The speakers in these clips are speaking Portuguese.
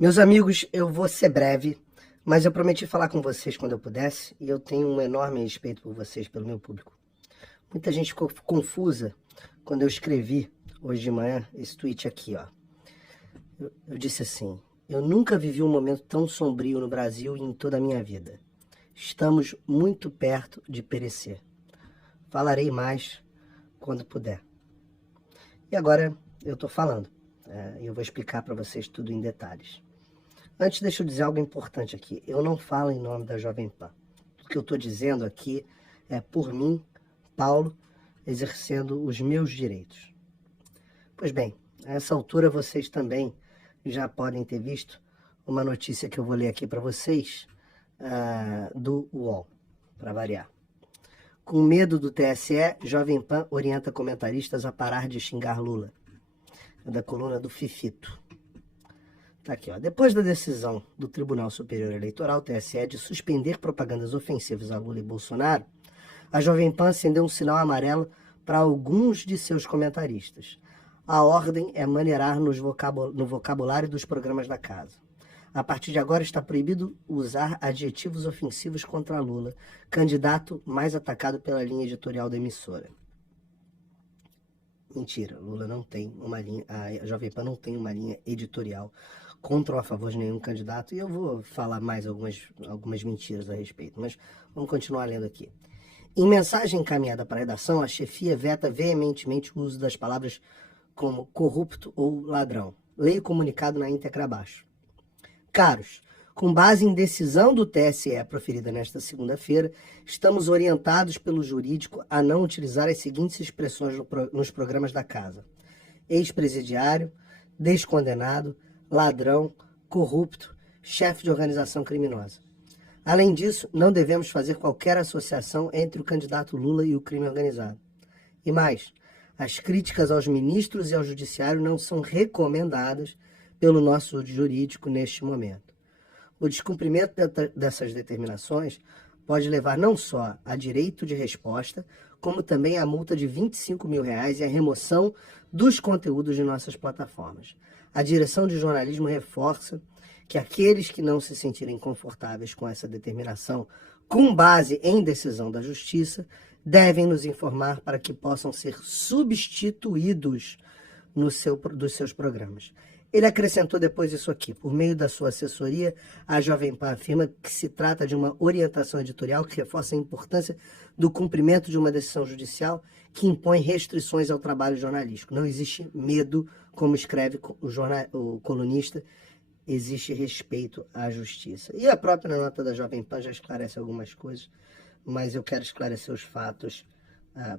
Meus amigos, eu vou ser breve, mas eu prometi falar com vocês quando eu pudesse e eu tenho um enorme respeito por vocês, pelo meu público. Muita gente ficou confusa quando eu escrevi hoje de manhã esse tweet aqui, ó. Eu disse assim: eu nunca vivi um momento tão sombrio no Brasil e em toda a minha vida. Estamos muito perto de perecer. Falarei mais quando puder. E agora eu tô falando. Eu vou explicar para vocês tudo em detalhes. Antes, deixa eu dizer algo importante aqui. Eu não falo em nome da Jovem Pan. O que eu estou dizendo aqui é por mim, Paulo, exercendo os meus direitos. Pois bem, a essa altura vocês também já podem ter visto uma notícia que eu vou ler aqui para vocês, do UOL, para variar. Com medo do TSE, Jovem Pan orienta comentaristas a parar de xingar Lula. É da coluna do Fifito. Tá aqui, ó. Depois da decisão do Tribunal Superior Eleitoral, TSE, de suspender propagandas ofensivas a Lula e Bolsonaro, a Jovem Pan acendeu um sinal amarelo para alguns de seus comentaristas. A ordem é maneirar no vocabulário dos programas da casa. A partir de agora está proibido usar adjetivos ofensivos contra Lula, candidato mais atacado pela linha editorial da emissora. Mentira, Lula não tem uma linha, a Jovem Pan não tem uma linha editorial contra ou a favor de nenhum candidato, e eu vou falar mais algumas mentiras a respeito, mas vamos continuar lendo aqui. Em mensagem encaminhada para a redação, a chefia veta veementemente o uso das palavras como corrupto ou ladrão. Leia o comunicado na íntegra abaixo. Caros, com base em decisão do TSE proferida nesta segunda-feira, estamos orientados pelo jurídico a não utilizar as seguintes expressões nos programas da casa: ex-presidiário, descondenado, ladrão, corrupto, chefe de organização criminosa. Além disso, não devemos fazer qualquer associação entre o candidato Lula e o crime organizado. E mais, as críticas aos ministros e ao judiciário não são recomendadas pelo nosso jurídico neste momento. O descumprimento dessas determinações pode levar não só a direito de resposta, como também a multa de R$25 mil e a remoção dos conteúdos de nossas plataformas. A direção de jornalismo reforça que aqueles que não se sentirem confortáveis com essa determinação, com base em decisão da Justiça, devem nos informar para que possam ser substituídos dos seus programas. Ele acrescentou depois isso aqui: por meio da sua assessoria, a Jovem Pan afirma que se trata de uma orientação editorial que reforça a importância do cumprimento de uma decisão judicial que impõe restrições ao trabalho jornalístico. Não existe medo, como escreve o colunista, existe respeito à justiça. E a própria nota da Jovem Pan já esclarece algumas coisas, mas eu quero esclarecer os fatos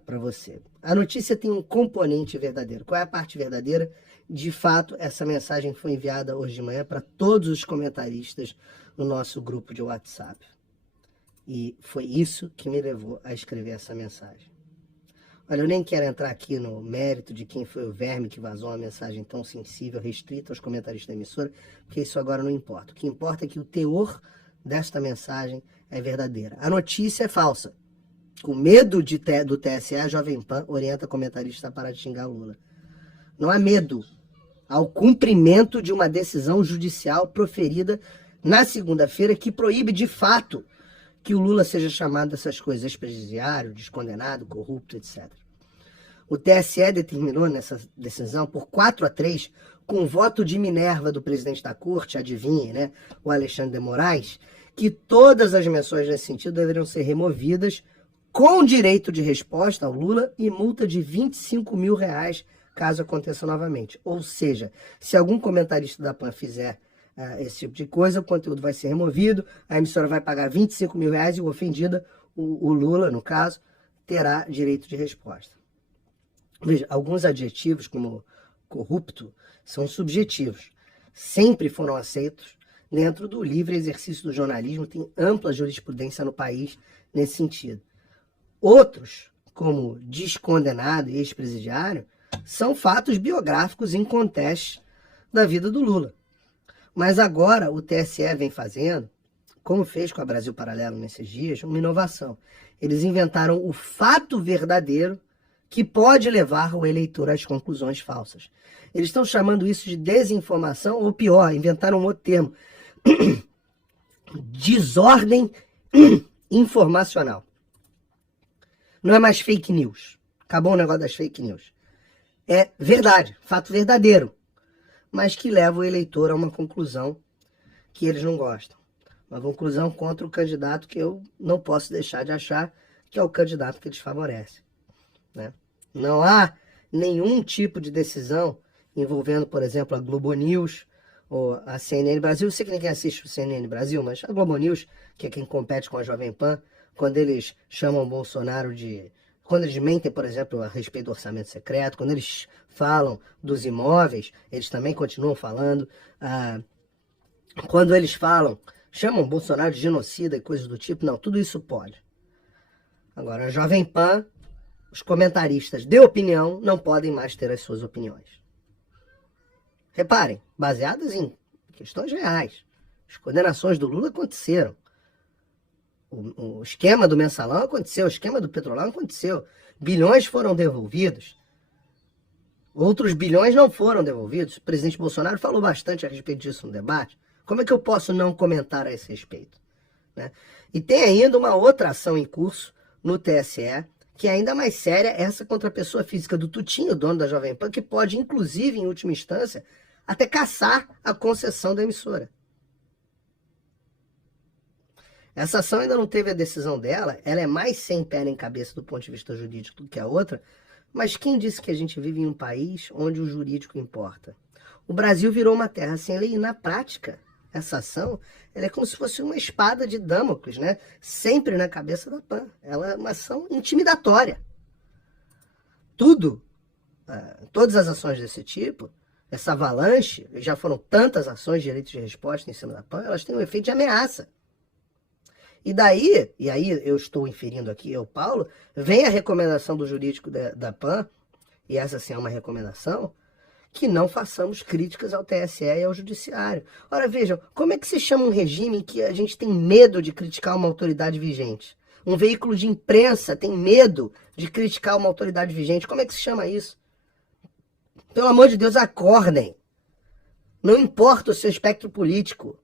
para você. A notícia tem um componente verdadeiro. Qual é a parte verdadeira? De fato, essa mensagem foi enviada hoje de manhã para todos os comentaristas no nosso grupo de WhatsApp. E foi isso que me levou a escrever essa mensagem. Olha, eu nem quero entrar aqui no mérito de quem foi o verme que vazou uma mensagem tão sensível, restrita aos comentaristas da emissora, porque isso agora não importa. O que importa é que o teor desta mensagem é verdadeira. A notícia é falsa. Com medo do TSE, a Jovem Pan orienta comentaristas a parar de xingar Lula. Não há medo. Ao cumprimento de uma decisão judicial proferida na segunda-feira que proíbe de fato que o Lula seja chamado dessas coisas: ex-presidiário, descondenado, corrupto, etc. O TSE determinou nessa decisão por 4-3, com voto de Minerva do presidente da corte, adivinhe, né, o Alexandre de Moraes, que todas as menções nesse sentido deveriam ser removidas, com direito de resposta ao Lula e multa de R$25 mil caso aconteça novamente. Ou seja, se algum comentarista da PAN fizer esse tipo de coisa, o conteúdo vai ser removido, a emissora vai pagar R$25 mil e o ofendido, o Lula, no caso, terá direito de resposta. Veja, alguns adjetivos, como corrupto, são subjetivos. Sempre foram aceitos dentro do livre exercício do jornalismo, tem ampla jurisprudência no país nesse sentido. Outros, como descondenado e ex-presidiário, são fatos biográficos incontestes da vida do Lula. Mas agora o TSE vem fazendo, como fez com a Brasil Paralelo nesses dias, uma inovação. Eles inventaram o fato verdadeiro que pode levar o eleitor às conclusões falsas. Eles estão chamando isso de desinformação, ou pior, inventaram um outro termo, desordem informacional. Não é mais fake news. Acabou o negócio das fake news. É verdade, fato verdadeiro, mas que leva o eleitor a uma conclusão que eles não gostam. Uma conclusão contra o candidato que eu não posso deixar de achar que é o candidato que eles favorecem, né? Não há nenhum tipo de decisão envolvendo, por exemplo, a Globo News ou a CNN Brasil. Eu sei que ninguém assiste o CNN Brasil, mas a Globo News, que é quem compete com a Jovem Pan, quando eles chamam o Bolsonaro de... Quando eles mentem, por exemplo, a respeito do orçamento secreto, quando eles falam dos imóveis, eles também continuam falando. Quando eles chamam o Bolsonaro de genocida e coisas do tipo, não, tudo isso pode. Agora, a Jovem Pan, os comentaristas de opinião não podem mais ter as suas opiniões. Reparem, baseadas em questões reais. As condenações do Lula aconteceram. O esquema do mensalão aconteceu, o esquema do petrolão aconteceu. Bilhões foram devolvidos. Outros bilhões não foram devolvidos. O presidente Bolsonaro falou bastante a respeito disso no debate. Como é que eu posso não comentar a esse respeito, né? E tem ainda uma outra ação em curso no TSE, que é ainda mais séria, essa contra a pessoa física do Tutinho, dono da Jovem Pan, que pode, inclusive, em última instância, até cassar a concessão da emissora. Essa ação ainda não teve a decisão dela, ela é mais sem pé nem cabeça do ponto de vista jurídico do que a outra, mas quem disse que a gente vive em um país onde o jurídico importa? O Brasil virou uma terra sem lei e, na prática, essa ação ela é como se fosse uma espada de Damocles, né? Sempre na cabeça da PAN. Ela é uma ação intimidatória. Todas as ações desse tipo, essa avalanche, já foram tantas ações de direito de resposta em cima da PAN, elas têm um efeito de ameaça. E aí eu estou inferindo aqui, eu, Paulo, vem a recomendação do jurídico da PAN, e essa sim é uma recomendação, que não façamos críticas ao TSE e ao Judiciário. Ora, vejam, como é que se chama um regime em que a gente tem medo de criticar uma autoridade vigente? Um veículo de imprensa tem medo de criticar uma autoridade vigente. Como é que se chama isso? Pelo amor de Deus, acordem. Não importa o seu espectro político.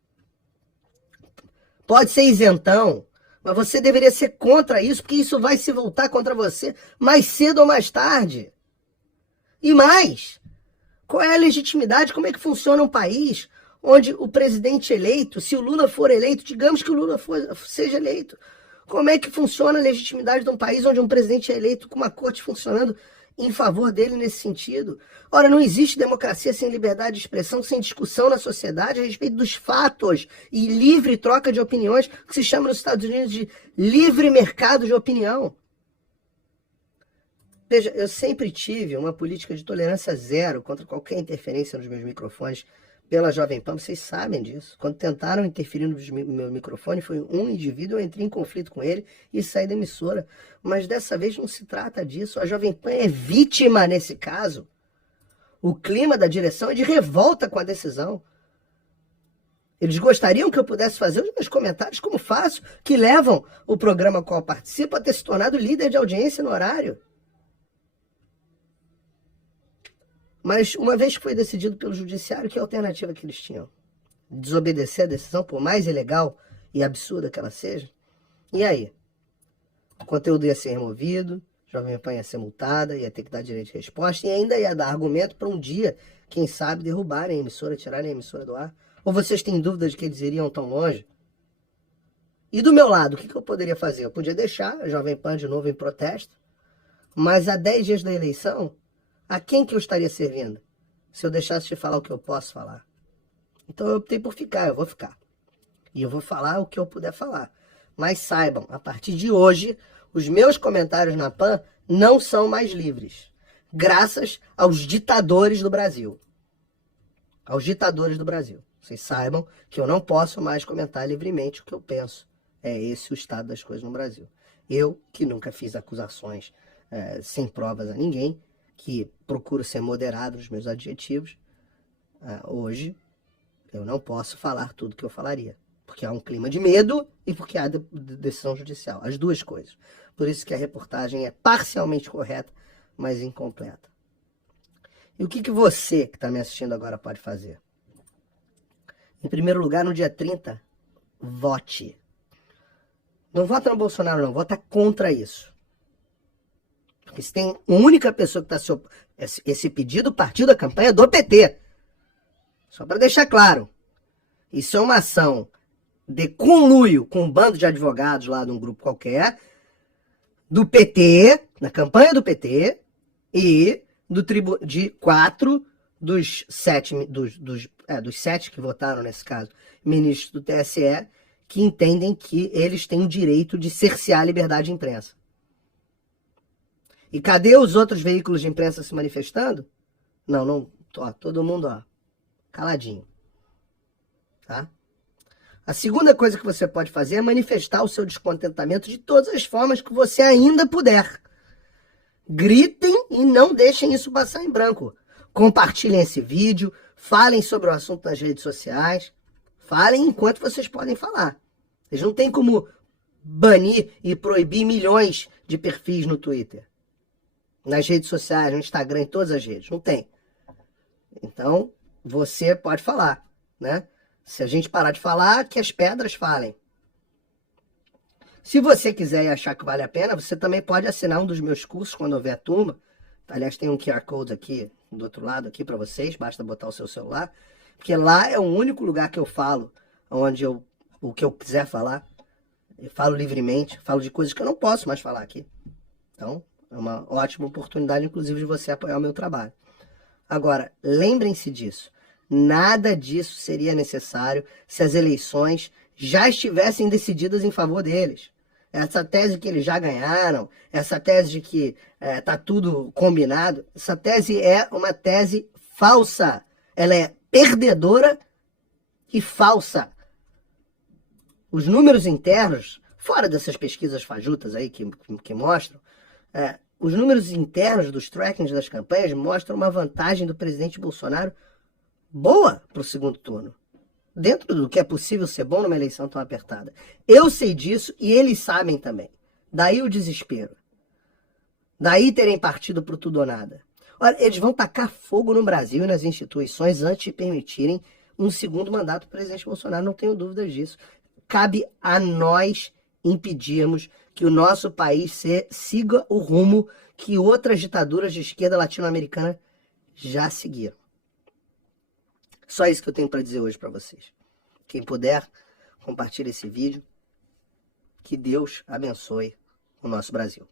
Pode ser isentão, mas você deveria ser contra isso, porque isso vai se voltar contra você mais cedo ou mais tarde. E mais, qual é a legitimidade? Como é que funciona um país onde o presidente eleito, se o Lula for eleito, digamos que o Lula seja eleito, como é que funciona a legitimidade de um país onde um presidente é eleito com uma corte funcionando em favor dele nesse sentido? Ora, não existe democracia sem liberdade de expressão, sem discussão na sociedade a respeito dos fatos e livre troca de opiniões, que se chama nos Estados Unidos de livre mercado de opinião. Veja, eu sempre tive uma política de tolerância zero contra qualquer interferência nos meus microfones pela Jovem Pan, vocês sabem disso. Quando tentaram interferir no meu microfone, foi um indivíduo, eu entrei em conflito com ele e saí da emissora. Mas dessa vez não se trata disso, a Jovem Pan é vítima nesse caso. O clima da direção é de revolta com a decisão. Eles gostariam que eu pudesse fazer os meus comentários como faço, que levam o programa ao qual participo a ter se tornado líder de audiência no horário. Mas uma vez que foi decidido pelo judiciário, que alternativa que eles tinham? Desobedecer a decisão, por mais ilegal e absurda que ela seja? E aí? O conteúdo ia ser removido, a Jovem Pan ia ser multada, ia ter que dar direito de resposta e ainda ia dar argumento para um dia, quem sabe, derrubarem a emissora, tirarem a emissora do ar. Ou vocês têm dúvida de que eles iriam tão longe? E do meu lado, o que eu poderia fazer? Eu podia deixar a Jovem Pan de novo em protesto, mas há 10 dias da eleição, a quem que eu estaria servindo se eu deixasse de falar o que eu posso falar? Então eu optei por ficar, eu vou ficar. E eu vou falar o que eu puder falar. Mas saibam, a partir de hoje, os meus comentários na PAN não são mais livres. Graças aos ditadores do Brasil. Aos ditadores do Brasil. Vocês saibam que eu não posso mais comentar livremente o que eu penso. É esse o estado das coisas no Brasil. Eu, que nunca fiz acusações sem provas a ninguém, que procuro ser moderado nos meus adjetivos, hoje eu não posso falar tudo que eu falaria. Porque há um clima de medo e porque há decisão judicial. As duas coisas. Por isso que a reportagem é parcialmente correta, mas incompleta. E o que você que está me assistindo agora pode fazer? Em primeiro lugar, no dia 30, vote. Não vota no Bolsonaro, não. Vota contra isso. Porque se tem uma única pessoa que está se opondo... Esse pedido partiu da campanha do PT. Só para deixar claro. Isso é uma ação de conluio com um bando de advogados lá de um grupo qualquer, do PT, na campanha do PT, e de 4 dos 7, dos 7 que votaram nesse caso, ministros do TSE, que entendem que eles têm o direito de cercear a liberdade de imprensa. E cadê os outros veículos de imprensa se manifestando? Não, ó, todo mundo, ó, caladinho. Tá? A segunda coisa que você pode fazer é manifestar o seu descontentamento de todas as formas que você ainda puder. Gritem e não deixem isso passar em branco. Compartilhem esse vídeo, falem sobre o assunto nas redes sociais, falem enquanto vocês podem falar. Vocês não têm como banir e proibir milhões de perfis no Twitter, nas redes sociais, no Instagram, em todas as redes. Não tem. Então, você pode falar, né? Se a gente parar de falar, que as pedras falem. Se você quiser e achar que vale a pena, você também pode assinar um dos meus cursos quando houver turma. Aliás, tem um QR Code aqui, do outro lado, aqui para vocês. Basta botar o seu celular. Porque lá é o único lugar que eu falo, onde o que eu quiser falar. Eu falo livremente, falo de coisas que eu não posso mais falar aqui. Então, é uma ótima oportunidade, inclusive, de você apoiar o meu trabalho. Agora, lembrem-se disso. Nada disso seria necessário se as eleições já estivessem decididas em favor deles. Essa tese que eles já ganharam, essa tese de que tá tudo combinado, essa tese é uma tese falsa. Ela é perdedora e falsa. Os números internos, fora dessas pesquisas fajutas aí que mostram, os números internos dos trackings das campanhas mostram uma vantagem do presidente Bolsonaro boa para o segundo turno. Dentro do que é possível ser bom numa eleição tão apertada. Eu sei disso e eles sabem também. Daí o desespero. Daí terem partido pro tudo ou nada. Olha, eles vão tacar fogo no Brasil e nas instituições antes de permitirem um segundo mandato do presidente Bolsonaro. Não tenho dúvidas disso. Cabe a nós impedirmos que o nosso país siga o rumo que outras ditaduras de esquerda latino-americana já seguiram. Só isso que eu tenho para dizer hoje para vocês. Quem puder, compartilhe esse vídeo. Que Deus abençoe o nosso Brasil.